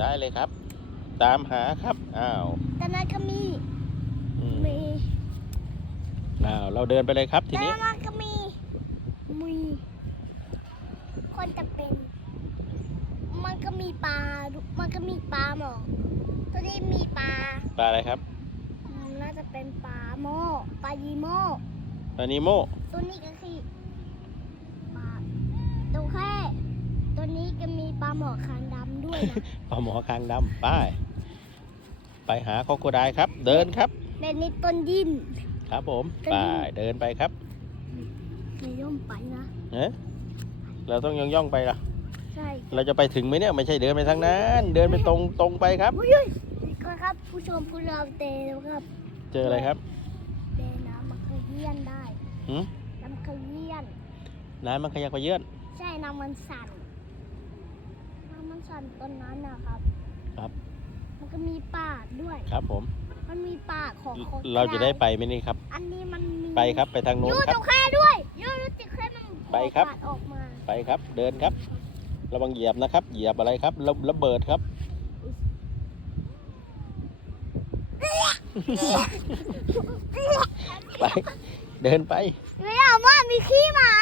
ได้เลยครับ ตามหาครับ อ้าวแต่นั้นก็มี อืมมีอ้าวเราเดินไปเลยครับ ทีแต่นี้นั้นก็มี มี คนจะเป็น มันก็มีปลาดุมันก็มีปลาหมอกตัวนี้มีปลาปลาอะไรครับอืมน่าจะเป็นปลาโม่ปลายีโม่ปลานิโมตัวนี้ก็คือปลาตัวแค่ ตัวนี้ก็มีปลาหมอคางดำ ด้วยนะปลาหมอคางดำไป ไปหาโคโคไดครับ เดินครับในนี้ต้นดิน ครับผมกระไปดิ่งเดินไปครับในร่มไปนะเอ๊ะเราต้องย่องย่องๆไปล่ะ ใช่เราจะไปถึงไหมเนี่ย ไม่ใช่เดินไปทางนั้น เดินไปตรงตรงไปครับอุ้ยก็ครับ ผู้ชมผู้เราเตะแล้วครับ เจออะไรครับเตะน้ำมันเคยเยี่ยนได้หืมน้ำเคยเยี่ยนน้ำมันขยักขยื่นใช่ น้ำมันสั่น น้ำมันสั่นต้นนั้นนะครับ ครับ มันก็มีป่าด้วย ครับผม มันมีป่าของของเราจะได้ไปไหมนี่ครับ อันนี้มันมีไปครับไปทางโน้นยูครัตบกแค่ด้วยยูติดแค่มันไปครับ ปาดออกมาไปครับ เดินครับ ระวังเหยียบนะครับ เหยียบอะไรครับระระเบิดครับ ไป เดินไป ไม่เอาว่ามีขี้หมา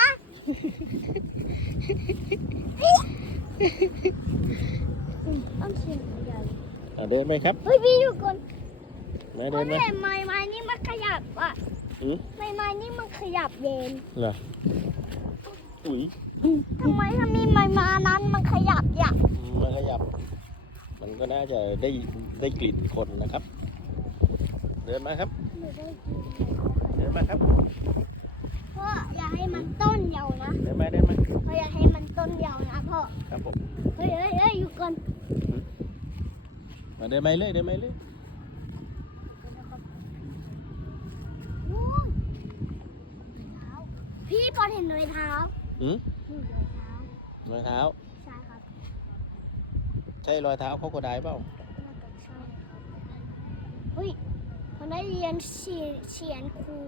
ต้องเสียงใหญ่อะเดินไปครับเฮ้ยพี่อยู่ก่อนมาเพเดิราะนมาเนี่ยไม้ไม้นี่มันขยับอะอือ ไม้ไม้นี่มันขยับเย็นเหรออุ้ยทำไมถ้ามีไม้มานั้นมันขยับอะมันขยับ มันก็น่าจะได้ได้กลิ่นคนนะครับ เดินมาครับไม่ได้กินเดินมาครับ เพราะอย่าให้มันต้นยาวนะเดินมาเดินมาเพราะอย่าให้มันต้นยาวนะ พ่อ ครับผม เฮ้ยเฮ้ยเฮ้ยอยู่ก่อนมาเดินมาเลยเดินมาเลยนู่นเท้าพี่พอเห็นรอยเท้าอือนี่รอยเท้ารอยเท้า ใช่ครับใช่รอยเท้าโคโคไดเปล่าน่าจะใช่ครับเฮ้ยมันได้ยินเสียงเสียงครู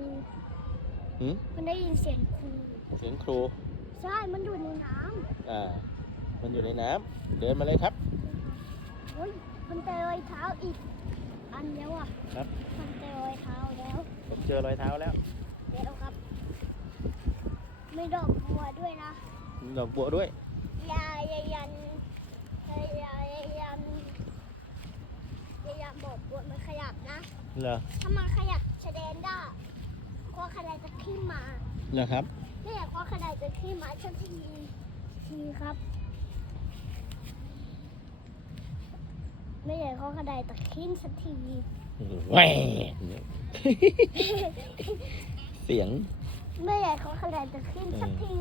หืมมันได้ยินเสียงครูเสียงครู ใช่ มันอยู่ในน้อ่า มันอยู่ในน้ำเดินมาเลยครับำเฮ้ยมันเจอรอยเท้าอีก อันเดียวอะครับ มันเจอรอยเท้าแล้ว ผมเจอรอยเท้าแล้ว เดี๋ยวครับ ไม่ดอกบัวด้วยนะมีดอกบัวด้วยอยาอย่ายันอย่าอย่าอย่ายันอย่ายันบอกบัวมันขยับนะ เหรอถ้ามันขยับแสดงได้ก็ขนาดจะขึ้นมาเหรอครับไม่อยากก็ขนาดจะขึ้นมาสักทีทีครับ ไม่อยากก็ขนาดจะขึ้นสักทีแหวเสียง ไม่อยากก็ขนาดจะขึ้นสักที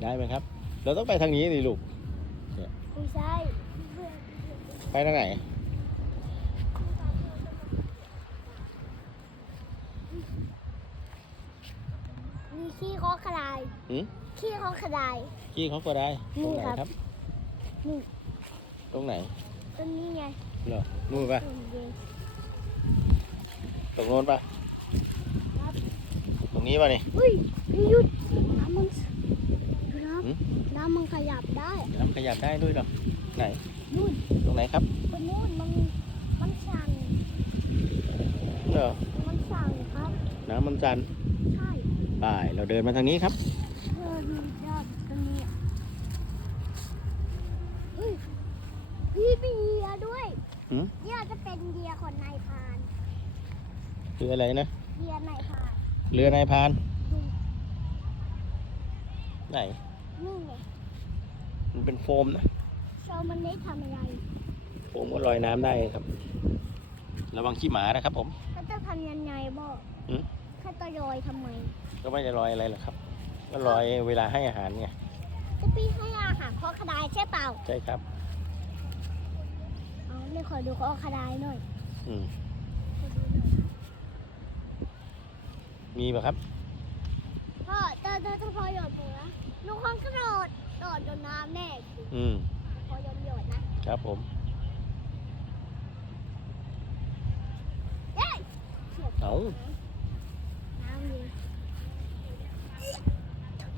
ได้ไหมครับ เราต้องไปทางนี้ดิลูกไม่ใช่ไปทางไหน มีขี้คอขดายหืมขี้คอขดายกี้เขาก็ได้ตรงไหนนี่ครับครับนี่ตรงไหนต้นนี้ไงเหรอนู่นปะต้นเดียวตรงโน้นปะครับตรงนี้ปะนี่เฮ้ยหยุดน้ำมันครับหืมน้ำมันขยับได้น้ำขยับได้ด้วยเหรอไหนนู่นตรงไหนครับบนนู่นมันมันสั่นเหรอมันสั่นครับน้ำมันจันใช่ ไปเราเดินมาทางนี้ครับเออมียอดตรงนี้อะเฮ้ยพี่มีเหยียด้วยหืมเหยียจะเป็นเหยียของนายพรานคืออะไรนะเหยียนายพรานเรือนายพรานดูไหนนี่ไงมันเป็นโฟมนะโชว์มันได้ทำอะไรโฟมก็ลอยน้ำได้ครับ ระวังขี้หมานะครับผมเขาจะทำยังไงบอก หืมเขาจะโยอยทำไม ก็ไม่ได้ลอยอะไรหรอกครับ ก็ลอยเวลาให้อาหารไงจะพี่ให้อาหารคอขดายใช่เปล่าใช่ครับ เอาไม่ขอดูคอขดายหน่อยอืมขอดูหน่อยมีป่ะครับ พ่อเจอเจอเจอพอหยดเหนือลูกคนกระโดดโดดโดนน้ำแน่อืมพอหยดหยดนะครับผมเฮ้ยเฉียด เอา น้